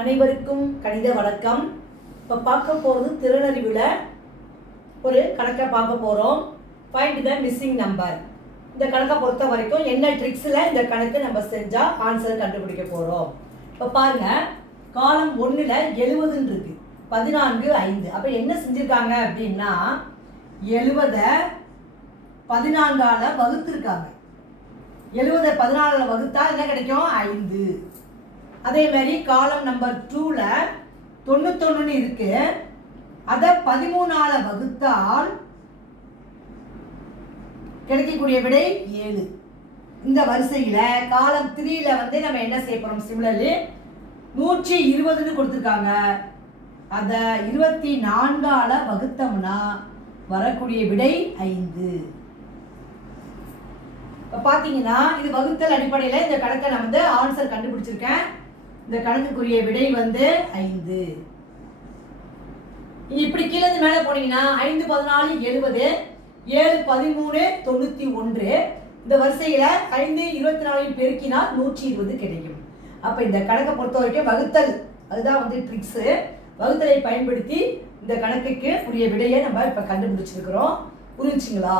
அனைவருக்கும் கணித வணக்கம். இப்போ பார்க்க போகிறது திறனறிவில் ஒரு கணக்கை பார்க்க போகிறோம். Find the missing number. இந்த கணக்கை பொறுத்த வரைக்கும் என்ன ட்ரிக்ஸில் இந்த கணக்கு நம்ம செஞ்சால் ஆன்சர் கண்டுபிடிக்க போகிறோம். இப்போ பாருங்கள், காலம் 1ல் 70ன்னு இருக்குது, 14 5. அப்போ என்ன செஞ்சுருக்காங்க அப்படின்னா 70 14ஆல் வகுத்துருக்காங்க. 70 14ஆல் வகுத்தா என்ன கிடைக்கும்? 5. அதே மாதிரி காலம் நம்பர் 2ல் 91 இருக்கு, அதை 13ஆல் வகுத்தால் கிடைக்கக்கூடிய விடை 7. இந்த வரிசையில் காலம் 3ல் வந்து நம்ம என்ன செய்ய போறோம்? சிமிலர்லி 120ன்னு கொடுத்துருக்காங்க, அதை 24ஆல் வகுத்தோம்னா வரக்கூடிய விடை 5. இப்போ பார்த்தீங்கன்னா இது வகுத்தல் அடிப்படையில் இந்த கணக்கை நான் வந்து ஆன்சர் கண்டுபிடிச்சிருக்கேன். இந்த கணக்குக்குரிய விடை வந்து 5. இப்படி கீழே மேலே போனீங்கன்னா 5 14 70, 7 13 91. இந்த வரிசையில் 5 24 பெருக்கினால் 120 கிடைக்கும். அப்போ இந்த கணக்கை பொறுத்த வரைக்கும் வகுத்தல் அதுதான் வந்து ட்ரிக்ஸு. வகுத்தலை பயன்படுத்தி இந்த கணக்குக்கு உரிய விடையை நம்ம இப்போ கண்டுபிடிச்சிருக்கிறோம். புரிஞ்சுங்களா?